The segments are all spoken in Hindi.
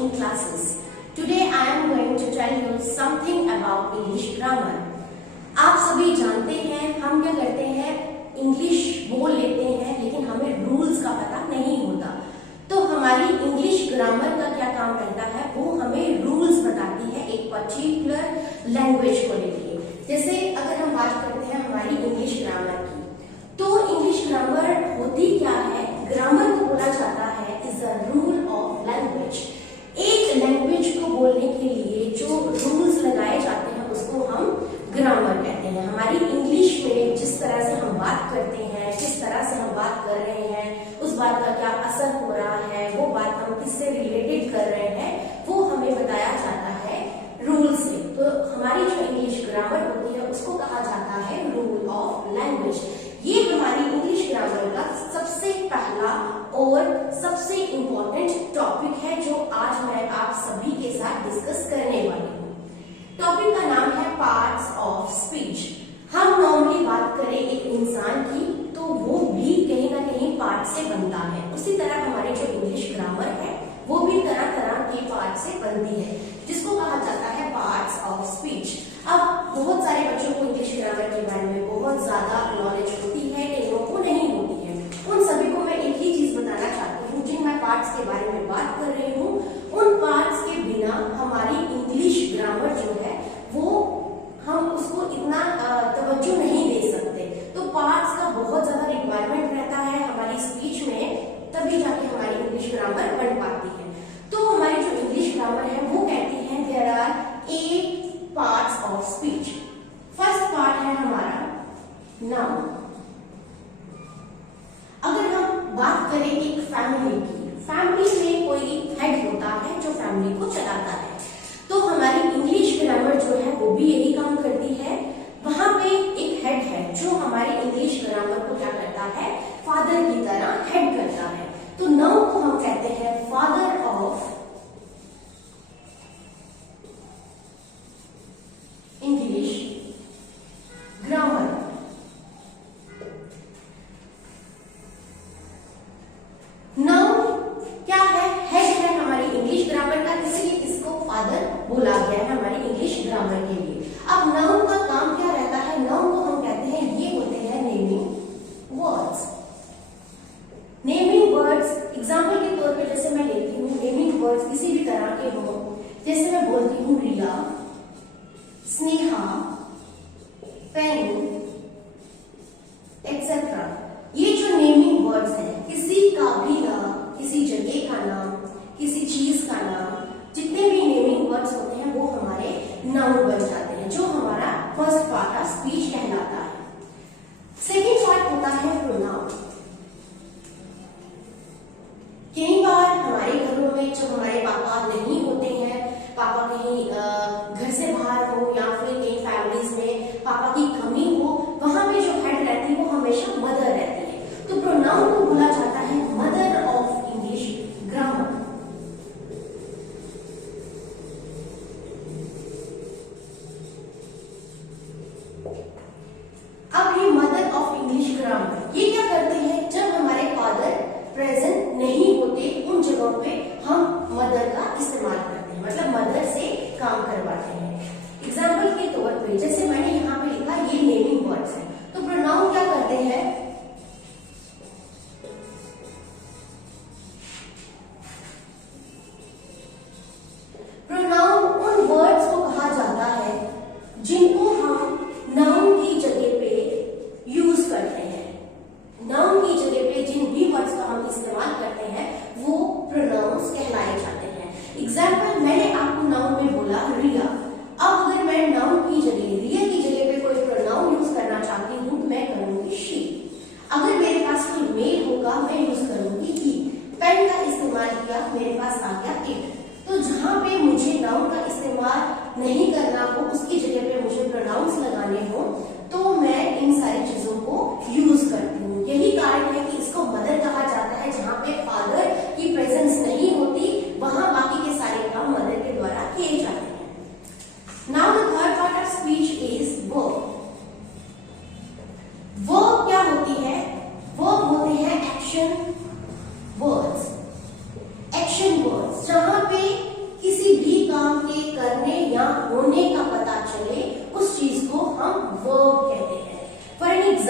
watching classes. Today I am going to tell you something about English grammar. आप सभी जानते हैं हम क्या करते हैं, इंग्लिश बोल लेते हैं लेकिन हमें रूल्स का पता नहीं होता। तो हमारी इंग्लिश ग्रामर का क्या काम रहता है, वो हमें रूल्स बताती है एक पर्टिकुलर लैंग्वेज को लेके। जैसे अगर हम बात करते हैं हमारी इंग्लिश ग्रामर की, तो इंग्लिश ग्रामर होती क्या है, ग्रामर को बोला जाता है is the rule of language. एक लैंग्वेज को बोलने के लिए जो रूल्स लगाए जाते हैं उसको हम ग्रामर कहते हैं। हमारी इंग्लिश में जिस तरह से हम बात करते हैं, जिस तरह से हम बात कर रहे हैं, उस बात का क्या असर हो रहा है, वो बात हम किससे रिलेटेड कर रहे हैं, वो हमें बताया जाता है रूल से। तो हमारी जो इंग्लिश ग्रामर होती है उसको कहा जाता है रूल ऑफ लैंग्वेज। ये हमारी इंग्लिश ग्रामर का सबसे पहला और सबसे इम्पोर्टेंट टॉपिक है जो आज मैं आप सभी के साथ डिस्कस करने वाली हूँ। टॉपिक का नाम है पार्ट्स ऑफ स्पीच। हम नॉर्मली बात करें एक इंसान की तो वो भी कहीं ना कहीं पार्ट से बनता है, उसी तरह हमारी जो इंग्लिश ग्रामर है वो भी तरह तरह के पार्ट से बनती है जिसको कहा जाता है पार्ट्स ऑफ स्पीच। अब बहुत सारे बच्चों को इंग्लिश ग्रामर के बारे में बहुत ज्यादा नॉलेज होती है, कईयों को नहीं होती है। उन सभी को मैं एक ही चीज बताना चाहती हूँ, जिन मैं पार्ट्स के बारे में बात कर रही हूँ उन पार्ट्स के बिना हमारी इंग्लिश ग्रामर जो है वो हम उसको इतना तवज्जो नहीं दे सकते। तो पार्ट्स का बहुत ज्यादा रिक्वायरमेंट रहता है हमारी स्पीच में, तभी जाके हमारी इंग्लिश ग्रामर बन पाती है। तो हमारी जो इंग्लिश ग्रामर है वो कहती है there are 8 parts of speech. First part है हमारा नाउन। अगर हम बात करें एक फैमिली की, फैमिली में कोई हेड होता है जो फैमिली को चलाता है, तो हमारी इंग्लिश ग्रामर जो है वो भी यही काम करती है। वहां पे एक हेड है जो हमारी इंग्लिश ग्रामर को क्या करता है, फादर की तरह हेड करता है। तो नाउन को हम कहते हैं father of English grammar. Noun क्या है, हेड है हमारी इंग्लिश ग्रामर का, इसलिए इसको फादर बोला गया है हमारी इंग्लिश ग्रामर के लिए। अब नाउन का काम क्या रहता है, नाउन को हम कहते हैं ये होते हैं naming words. Naming words example के तौर पे जैसे मैं लेती हूँ, नेमिंग वर्ड्स किसी भी तरह के हो, जैसे मैं बोलती हूँ रिया, स्नेहा, पेन एक्सेट्रा। ये जो नेमिंग वर्ड्स हैं, किसी का भी नाम, किसी जगह का नाम, किसी चीज का नाम, जितने भी नेमिंग वर्ड्स होते हैं वो हमारे नाउन बन जाते हैं, जो हमारा फर्स्ट पार्ट ऑफ स्पीच कहलाता है। सेकेंड पार्ट होता है प्रोनाउन। कई बार हमारे घरों में जब हमारे पापा नहीं होते हैं, पापा कहीं घर से बाहर हो या फिर कई फैमिलीज में पापा की कमी हो, वहां पे जो हेड रहती है वो हमेशा मदर रहती है। तो प्रोनाउन को बोला जाता है मदर ऑफ इंग्लिश ग्रामर। अब ये मदर ऑफ इंग्लिश ग्रामर ये क्या करते हैं, जब हमारे फादर प्रेजेंट नहीं होते उन जगहों पे हम मदर का इस्तेमाल करते हैं, मतलब मदर से काम करवाते हैं। एग्जाम्पल के तौर पे जैसे मैंने यहाँ पे लिखा ये नेमिंग वर्ड्स है, तो प्रोनाउन क्या करते हैं, प्रोनाउन उन वर्ड्स को कहा जाता है जिनको हम नाउन की जगह पे यूज करते हैं। नाउन की जगह पे जिन भी वर्ड्स का हम इस्तेमाल करते हैं वो प्रोनाउंस कहलाए जाते हैं। एग्जाम्पल मैंने आपको नाउन में बोला रिया, अब अगर मैं नाउन की जगह, रिया की जगह पे कोई प्रोनाउन यूज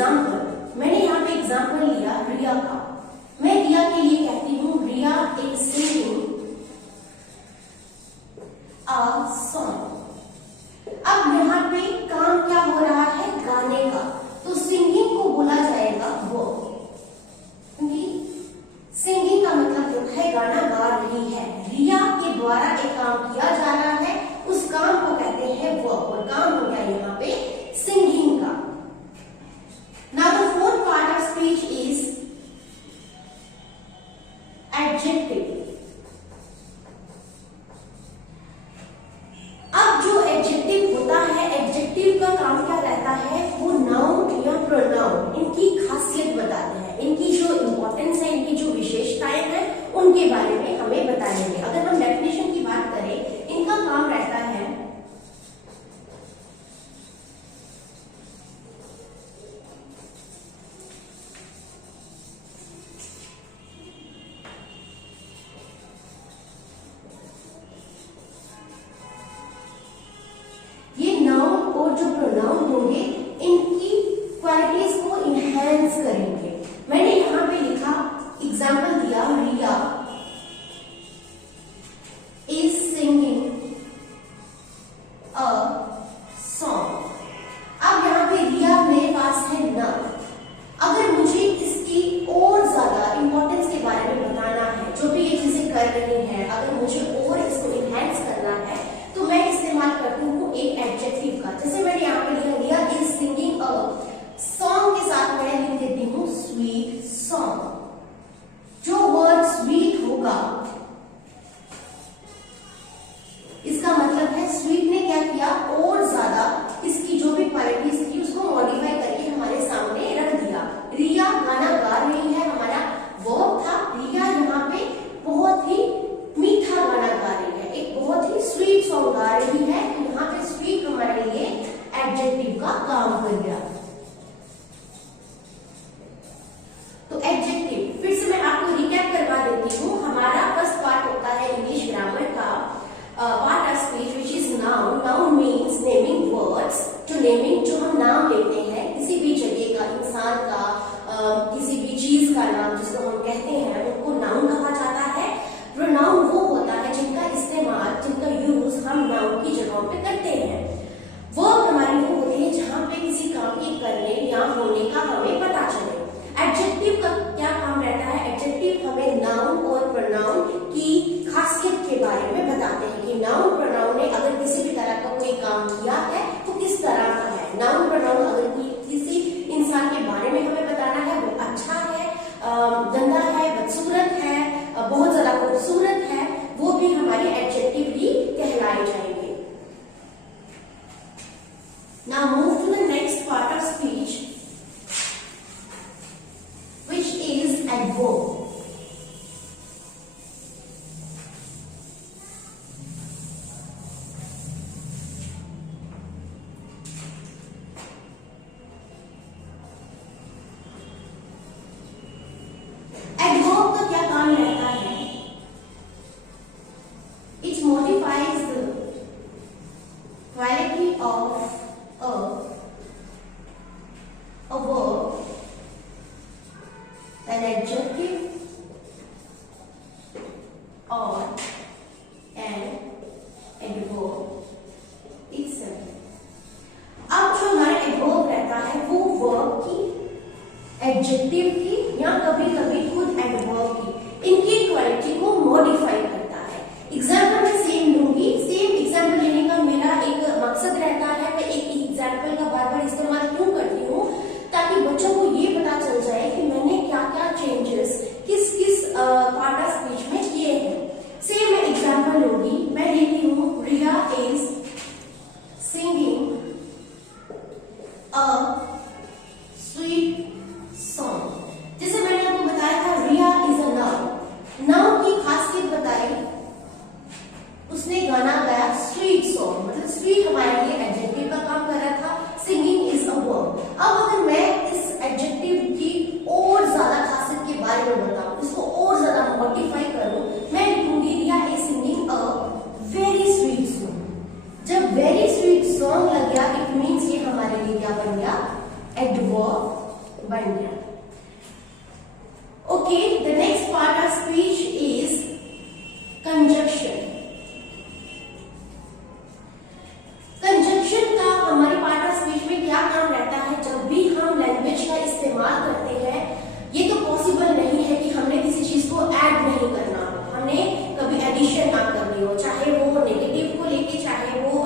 एग्जाम्पल, मैंने यहाँ पे एग्जाम्पल लिया रिया का। मैं रिया के लिए कहती हूँ Riya is singing a song. अब यहाँ पे काम क्या हो रहा है, गाने का, तो सिंगिंग को बोला जाएगा वर्ब, क्योंकि सिंगिंग का मतलब जो है गाना गा रही है। रिया के द्वारा एक काम किया जा रहा है, उस काम को कहते हैं वर्ब, और काम हो गया यहाँ पे सिंगिंग का। Now the fourth part of speech is adjective. अब जो एडजेक्टिव होता है, एडजेक्टिव का काम क्या रहता है, वो नाउन या प्रोनाउन, इनकी खासियत बताते हैं, इनकी जो इंपॉर्टेंस है, इनकी जो विशेषताएं हैं, उनके बारे में हमें बताएंगे। अगर हम डेफिनेशन की बात करें, इनका काम रहता है और जो प्रोनाउन होंगे इनकी क्वालिटीज को इनहेंस करेंगे। मैंने यहाँ पे लिखा, एग्जाम्पल दिया, रिया इज सिंगिंग अ सॉन्ग। अब यहाँ पे रिया मेरे पास है नाउन। अगर मुझे इसकी और ज्यादा इंपॉर्टेंस के बारे में बताना है, जो भी ये चीजें कर रही है, अगर मुझे और इसको इनहेंस करना है, तो मैं इस्तेमाल करती हूँ एक एडजेक्टिव का। जैसे मैंने यहाँ पे लिखा रिया इज सिंगिंग अ सॉन्ग, के साथ मैं लिख देती हूँ स्वीट सॉन्ग। जो वर्ड स्वीट होगा, इसका मतलब है स्वीट ने क्या किया, और ज्यादा इसकी जो भी क्वालिटीज थी उसको मॉडिफाई करके हमारे सामने रख दिया। रिया गाना गा रही है, हमारा वर्ब था। रिया यहाँ पे बहुत ही मीठा गाना गा रही है, एक बहुत ही स्वीट सॉन्ग गा रही है। यहाँ पे स्वीट हमारे लिए एडजेक्टिव का काम कर गया। तो एडजेक्टिव फिर से मैं आपको रिकैप करवा देती हूँ। हमारा फर्स्ट पार्ट होता है इंग्लिश ग्रामर का part of speech which is noun. Noun means naming words. जो नेमिंग, जो हम नाम लेते हैं किसी भी जगह का, इंसान का, किसी भी चीज का नाम जिसको हम कहते हैं, उनको नाउन कहा जाता है। प्रोनाउन वो होता है जिनका इस्तेमाल, जिनका यूज हम नाउन की जगहों पे करते हैं। वर्ब हमारी वो होती है जहां पे किसी काम के करने या होने का हमें पता चले। एडजेक्टिव का क्या काम रहता है, एडजेक्टिव हमें नाउन और प्रोनाउन की खासियत के बारे में बताते हैं कि नाउन प्रोनाउन ने अगर किसी भी तरह का कोई काम किया है तो किस तरह का है। नाउन प्रोनाउन अगर किसी इंसान के बारे में हमें बताना है, वो अच्छा है, गंदा है, बदसूरत है, बहुत ज्यादा खूबसूरत है, वो भी हमारी एडजेक्टिव ही कहलाई जाएंगे। Now move to the next part of speech, which is adverb. Adverb का क्या काम रहता है? It modifies the quality of a verb, an adjective or an adverb itself. अब जो हमारा adverb रहता है वो verb की, adjective की या कभी कभी खुद adverb की, इनकी क्वालिटी को मॉडिफाई करता है। एग्जाम्पल मैं सेम लूंगी। सेम एग्जाम्पल लेने का मेरा एक मकसद रहता है। मैं एक एग्जाम्पल का बार बार इस्तेमाल क्यों करती हूँ, ताकि बच्चों को ये पता चल जाए कि मैंने क्या क्या चेंजेस किस किस पार्ट ऑफ स्पीच में किए हैं। सेम मैं एग्जाम्पल लूंगी। मैं लेती हूँ Riya is singing a sweet song. जैसे मैंने आपको बताया था Riya is a noun. Noun की खासियत बताई, उसने गाना गाया स्वीट सॉन्ग, मतलब स्वीट हमारे लिए एडजेक्टिव का काम कर रहा था। Singing is a verb. अब अगर मैं इस एडजेक्टिव की और ज्यादा खासियत के बारे में बताऊं, इसको और ज्यादा मॉडिफाई करूं, मैं लिखूंगी Riya is singing a very sweet song. जब वेरी स्वीट सॉन्ग लग गया, इट मीन्स ये हमारे लिए क्या बन गया, एडवर्ब बन गया। Okay, the next part of speech is conjunction. Conjunction का हमारे पार्ट ऑफ स्पीच में क्या काम रहता है? जब भी हम लैंग्वेज का इस्तेमाल करते हैं, ये तो पॉसिबल नहीं है कि हमने किसी चीज को ऐड नहीं करना हो, हमने कभी एडिशन ना करनी हो, चाहे वो नेगेटिव को लेके, चाहे वो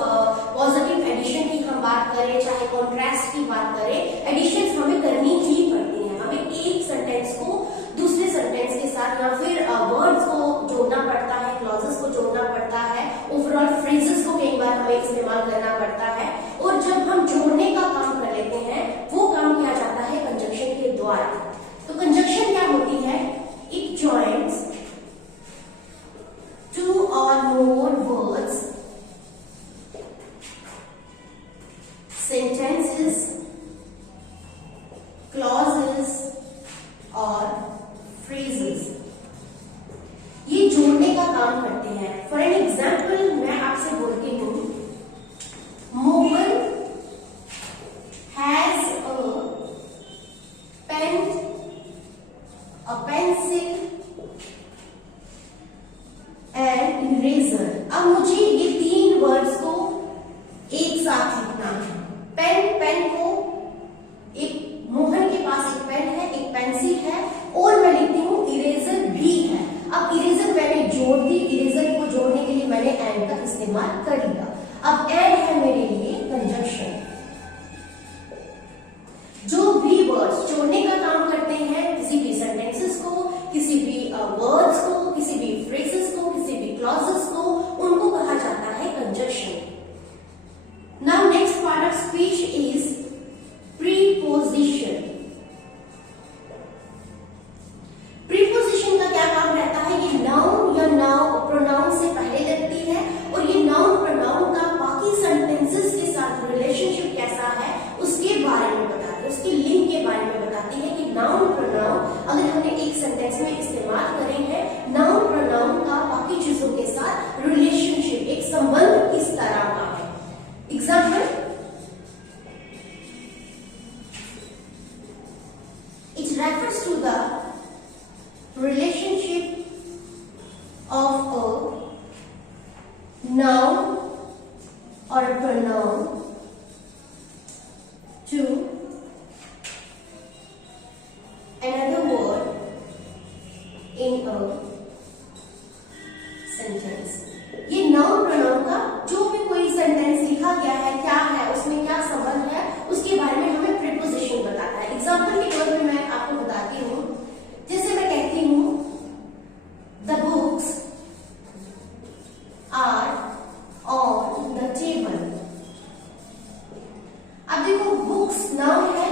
पॉजिटिव एडिशन की हम बात करें, चाहे कॉन्ट्रास्ट की बात करें, एडिशन हमें करनी ही पड़ती है। हमें एक सेंटेंस को दूसरे सेंटेंस के साथ या फिर वर्ड्स को जोड़ना पड़ता है, क्लॉजेस को जोड़ना पड़ता है, ओवरऑल फ्रेजेस को कई बार हमें इस्तेमाल करना पड़ता है, और जब हम जोड़ने का काम कर लेते हैं, वो काम किया जाता है कंजक्शन के द्वारा। तो कंजक्शन क्या होती है? It joins two or more words, sentences, clauses और phrases, ये जोड़ने का काम करते हैं। फॉर एन एग्जाम्पल मैं आपसे बोलती हूँ, Mohan has a pen, a pencil and eraser. अब मुझे ये तीन वर्ड्स को एक साथ लिखना है। पेन, पेन को एक, मोहन के पास एक पेन है, एक पेंसिल है, और मैं लिखती हूँ इरेजर भी है। अब इरेजर मैंने जोड़ दी, इरेजर को जोड़ने के लिए मैंने एंड का इस्तेमाल कर लिया। अब एंड है मेरे लिए कंजक्शन। जो भी वर्ड्स जोड़ने का काम करते हैं, किसी भी सेंटेंसेस को, किसी भी वर्ड्स को, किसी भी फ्रेजेस को, किसी भी क्लॉजेस को, उनको कहा जाता है conjunction. Now next part of speech is preposition. Preposition का क्या काम रहता है? ये नाउन या नाउन प्रोनाउन से पहले लगती है, और ये नाउन प्रोनाउन का बाकी सेंटेंसेस के साथ रिलेशनशिप कैसा है उसके बारे में बताती है, उसकी लिंक के बारे में बताती है कि नाउन प्रोनाउन अगर हमने एक सेंटेंस में इस्तेमाल करे हैं, नाउन प्रोनाउन का बाकी चीजों के साथ रिलेशनशिप, एक संबंध किस तरह का है। Example, it refers to the relationship of a noun or a pronoun to another word in a sentence। ये नाउन प्रोनाउन का जो भी कोई सेंटेंस लिखा गया है, क्या है उसमें, क्या संबंध है, उसके बारे में हमें प्रीपोजिशन बताता है। एग्जाम्पल के तौर पे मैं आपको बताती हूँ, जैसे मैं कहती हूँ the books are on the table. अब देखो, बुक्स नाउन है,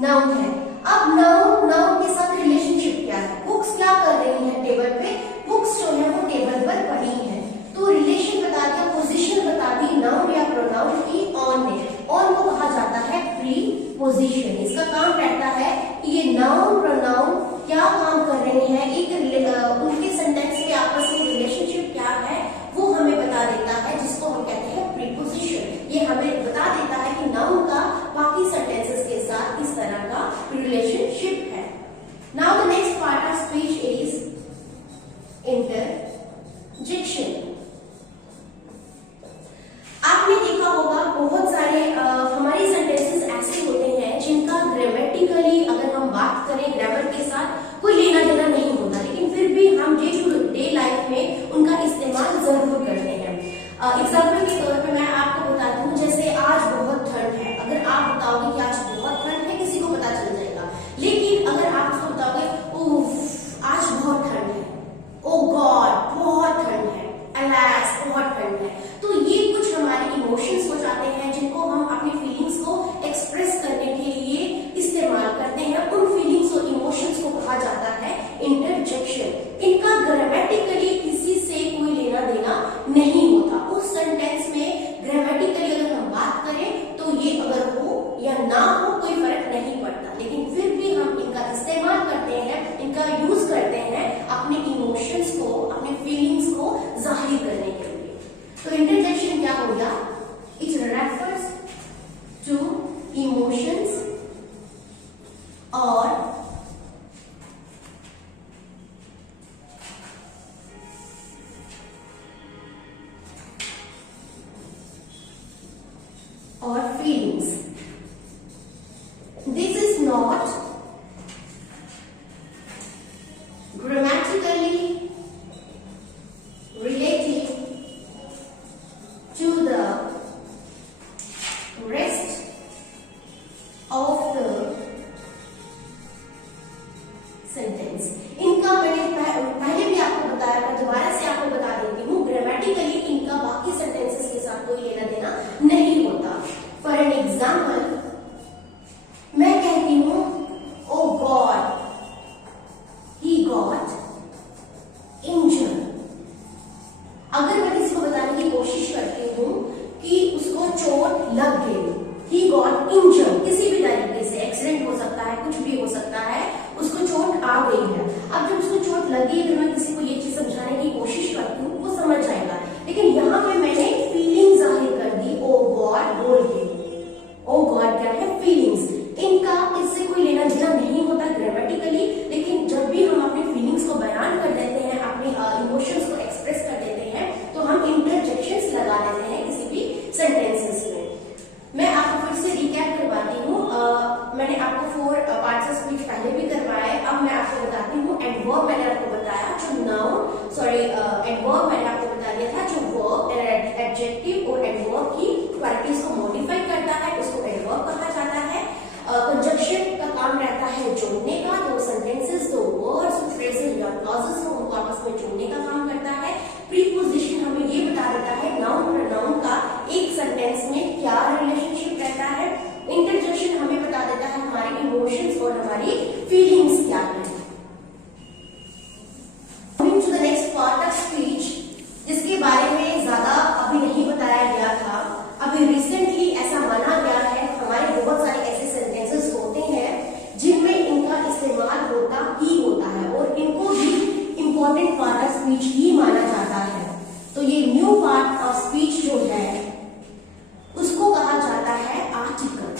नाउन है। अब नाउन, नाउन के साथ रिलेशनशिप क्या है? बुक्स क्या कर रही है टेबल पे? बुक्स जो है वो टेबल पर पड़ी है, तो रिलेशन बता दिया, पोजीशन बता दी नाउन या प्रोनाउन की ऑन ने। ऑन को कहा जाता है प्रीपोजिशन। इसका काम रहता है कि ये नाउन प्रोनाउन क्या काम कर रहे हैं, एक उनके सेंटेंस में आपस में रिलेशनशिप क्या है वो हमें बता देता है, जिसको हम कहते हैं प्रीपोजिशन। ये हमें बता देता है कि नाउन का बाकी सेंटेंसेस के साथ किस तरह का रिलेशनशिप है। Now the next part of speech is interjection. आपने देखा होगा बहुत सारे हमारे सेंटेंसेस ऐसे होते हैं जिनका ग्रामेटिकली अगर हम बात करें ग्रामर के साथ कोई लेना देना नहीं होता, लेकिन फिर भी हम डे टू डे लाइफ में उनका इस्तेमाल जरूर करते हैं। एग्जाम्पल के तौर पे मैं आपको बताती हूँ, जैसे आज बहुत ठंड है। अगर आप बताओगे कि आज बहुत ठंड है, किसी को पता चल जाएगा, लेकिन अगर आप उसको बताओगे उफ आज बहुत ठंड है, ओ गॉड बहुत ठंड है, अलास बहुत ठंड है, तो ये कुछ हमारे इमोशंस हो जाते हैं जिनको हम अपनी फीलिंग्स को एक्सप्रेस करने के लिए इस्तेमाल करते हैं। उन फीलिंग्स और इमोशंस को कहा जाता है इंटरजेक्शन। इनका ग्रामेटिकली किसी से कोई लेना देना नहीं होता। उस सेंटेंस में ग्रामेटिकली अगर हम बात करें तो ये अगर हो या ना हो कोई फर्क नहीं पड़ता, लेकिन फिर भी हम इनका इस्तेमाल करते हैं, इनका यूज करते हैं अपने इमोशंस को, अपने फीलिंग्स को जाहिर करने के लिए। तो इंटरजेक्शन क्या हो गया? इट रेफर्स अगर मैं किसी को बताने की कोशिश करती हूँ कि उसको चोट लग गई, he got injured, किसी भी तरीके से एक्सीडेंट हो सकता है, कुछ भी हो सकता है, उसको चोट आ गई है। अब जब उसको चोट लगी, अगर मैं किसी को ये चीज समझाने की कोशिश करती हूँ वो समझ जाएगा, लेकिन यहाँ पे मैंने फीलिंग जाहिर कर दी ओ गॉड बोल के। ओ गॉड क्या है? फीलिंग्स। इनका इससे कोई लेना देना नहीं होता ग्रामेटिकली, लेकिन जब भी हम अपनी फीलिंग्स को बयान कर देते हैं, अपने इमोशंस को एक्सप्रेस कर देते हैं, तो हम इंटरजेक्शंस लगा देते हैं किसी भी सेंटेंसेस में। मैं आपको फिर से रिकैप करवाती हूँ। मैंने आपको 4 पार्ट्स ऑफ स्पीच पहले भी करवाया है, अब मैं आपको बताती हूँ। एडवर्ब मैंने आपको बताया, जो नाउन सॉरी एडवर्ब मैंने आपको बता दिया था, जो वर्ब एडजेक्टिव और एडवर्ब की क्वालिटीज को मॉडिफाई करता है, उसको एडवर्ब कहा जाता है। कंजक्शन का काम रहता है जोड़ने का, तो सेंटेंसेस, तो वर्ड्स, फ्रेजेस या क्लॉजेस को उनको आपस में जोड़ने का काम करता है। प्रीपोजिशन हमें ये बता देता है नाउन प्रोनाउन का एक सेंटेंस में क्या रिलेशनशिप रहता है। इंटरजेक्शन हमें बता देता है हमारे इमोशंस और हमारी फीलिंग्स क्या है। Moving to the next part of speech, जिसके बारे में ज्यादा अभी नहीं बताया गया था, अभी रिसेंटली ऐसा माना गया है, हमारे बहुत सारे ऐसे सेंटेंसेस होते हैं जिनमें इनका इस्तेमाल होता ही होता है और इनको भी इंपॉर्टेंट पार्ट ऑफ स्पीच ही माना जाता है। तो ये न्यू पार्ट ऑफ स्पीच जो है उसको कहा जाता है आर्टिकल।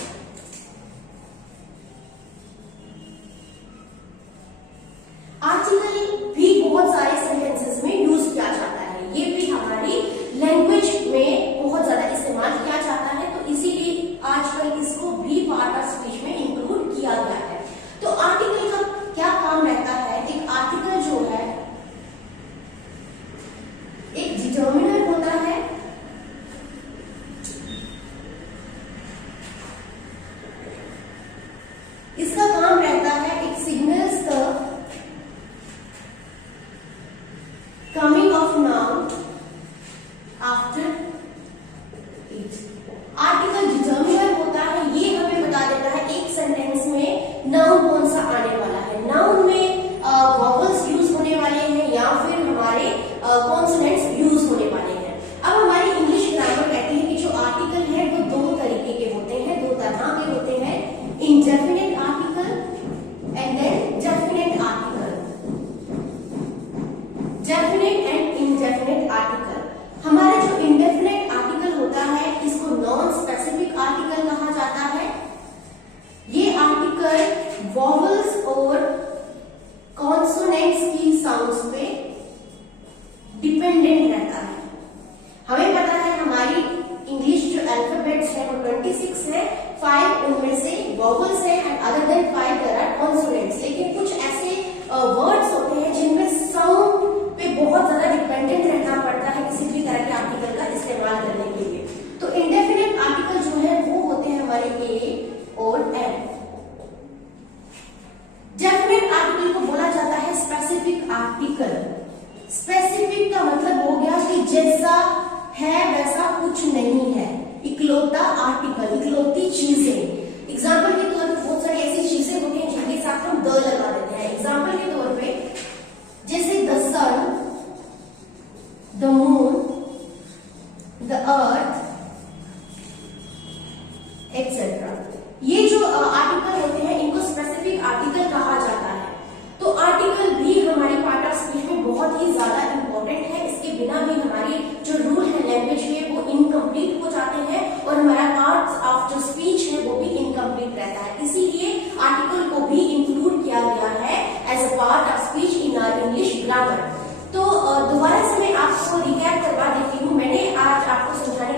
आर्टिकल भी बहुत सारे सेंटेंसेस में यूज किया जाता है, ये भी हमारी लैंग्वेज में बहुत ज्यादा इस्तेमाल किया जाता है, तो इसीलिए आजकल इसको भी पार्ट ऑफ स्पीच में इंक्लूड किया गया है। तो आर्टिकल का क्या काम रहता है? एक आर्टिकल जो है एक डिटर्मिनर होता है, इसका काम रहता है it signals the coming of noun after it. Article determiner होता है, ये हमें बता देता है एक सेंटेंस में नाउन कौन सा आने वाला है, नाउन में वॉवल्स यूज होने वाले हैं या फिर हमारे कॉन्सोनेंट्स यूज होने वाले हैं। अब हमारी इंग्लिश ग्रामर कहती है कि जो आर्टिकल है वो 2 तरीके के होते हैं, 2 तरह के होते हैं, indefinite article and then definite article. Definite and indefinite article. हमारा जो इंडेफिनिट आर्टिकल होता है इसको नॉन स्पेसिफिक आर्टिकल कहा जाता है। ये आर्टिकल वॉवल्स और कॉन्सोनेंट्स की साउंड्स पे डिपेंडेंट रहता है। हमें पता है हमारी इंग्लिश जो अल्फाबेट्स है वो 26 है, 5 उनमें से वॉवल्स है and other than 5 there are consonants. लेकिन कुछ ऐसे वर्ड्स होते हैं जिनमें साउंड पे बहुत ज्यादा डिपेंडेंट रहना पड़ता है किसी भी तरह के आर्टिकल का इस्तेमाल करने के लिए। तो इंडेफिनिट आर्टिकल जो है वो होते हैं हमारे ए और एम। डेफिनिट आर्टिकल को बोला जाता है स्पेसिफिक आर्टिकल। स्पेसिफिक का मतलब हो गया कि जैसा है वैसा कुछ नहीं है, इकलौता आर्टिकल, इकलौती चीजें। एग्जाम्पल के तौर पर बहुत सारी ऐसी चीजें होती हैं जिनके साथ हम द लगा देते हैं। एग्जाम्पल के तौर पे जैसे the sun, the moon, the earth etcetera. ये जो आर्टिकल होते हैं इनको स्पेसिफिक आर्टिकल कहा जाता है। तो आर्टिकल भी हमारी पार्ट ऑफ स्पीच में बहुत ही ज्यादा इंपॉर्टेंट है, इसके बिना भी हमारी जो रूल है लैंग्वेज में वो इनकम्प्लीट हो जाते हैं और हमारा पार्ट ऑफ जो स्पीच है वो भी इनकम्प्लीट रहता है। इसीलिए आर्टिकल को भी इंक्लूड किया गया है as a part of speech in our English grammar. तो दोबारा से मैं आपको रिकैप करवा देती हूँ। मैंने आज आपको समझाने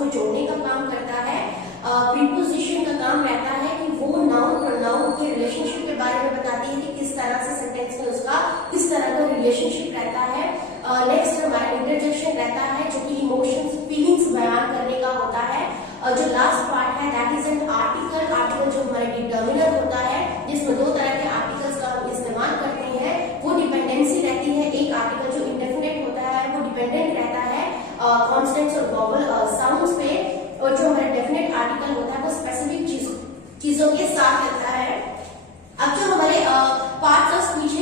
में जोड़ने का काम करता है। प्रीपोजिशन का काम रहता है कि वो नाउन प्रोनाउन के रिलेशनशिप के बारे में बताती है कि किस तरह से सेंटेंस में उसका किस तरह का रिलेशनशिप रहता है। नेक्स्ट हमारा इंटरजेक्शन रहता है जो कि इमोशंस फीलिंग्स बयान करने का होता है। जो लास्ट पार्ट है that is an article. Article जो हमारा डिटर्मिनर होता है, जिसमें दो तरह के आर्टिकल्स का हम इस्तेमाल करते हैं। वो डिपेंडेंसी रहती है, एक आर्टिकल जो इंडेफिनेट होता है वो डिपेंडेंट रहता है कॉन्स्टेंट्स और वोवल साउंड्स पे, और जो हमारा डेफिनेट आर्टिकल होता है वो स्पेसिफिक चीजों के साथ रहता है। अब जो हमारे पार्ट्स ऑफ स्पीच